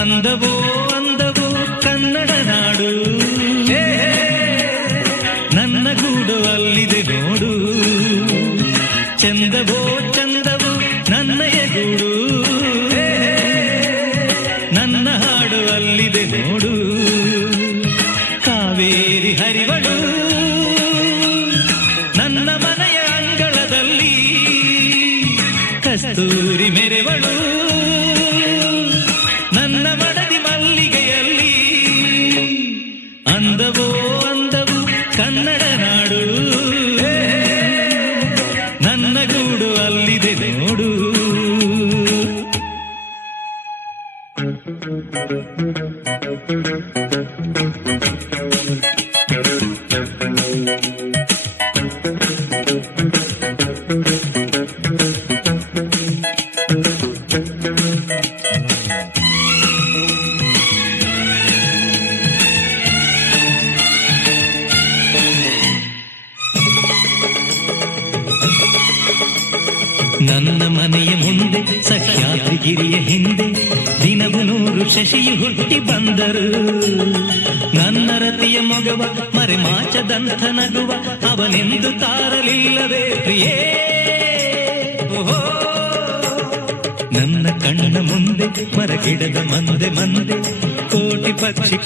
ಅಂದವೋ ಅಂದವೋ ಕನ್ನಡ ನಾಡು, ನನ್ನ ಗೂಡು ಅಲ್ಲಿದೆ ನೋಡು. ಚಂದವೋ ಚಂದವೋ ನನ್ನಯ ಗೂಡು, ನನ್ನ ಹಾಡು ಅಲ್ಲಿದೆ ನೋಡು. ಕಾವೇರಿ ಹರಿವಳು ನನ್ನ ಮನೆಯ ಅಂಗಳದಲ್ಲಿ, ಕಸ್ತೂರಿ ಮೆರೆವಳು ನನ್ನ ಮಡದಿ ಮಲ್ಲಿಗೆಯಲ್ಲಿ. ಅಂದವೋ ಅಂದವು ಕನ್ನಡ ನಾಡು, ನನ್ನ ಗೂಡು ಅಲ್ಲಿದೆ ನೋಡು. ನನ್ನ ಮನೆಯ ಮುಂದೆ ಸಹ್ಯಾದ್ರಿಗಿರಿಯ ಹಿಂದೆ ದಿನವು 100 ಶಶಿಯು ಹುಟ್ಟಿ ಬಂದರು. ನನ್ನ ರತಿಯ ಮೊಗವ ಮರೆಮಾಚದಂಥ ನಗುವ ಅವನೆಂದು ತಾರಲಿಲ್ಲವೇ ಪ್ರಿಯೇ. ಓಹೋ, ನನ್ನ ಕಣ್ಣ ಮುಂದೆ ಮರಗಿಡದ ಮಂದೆ ಮಂದೆ ಕೋಟಿ ಪಕ್ಷಿ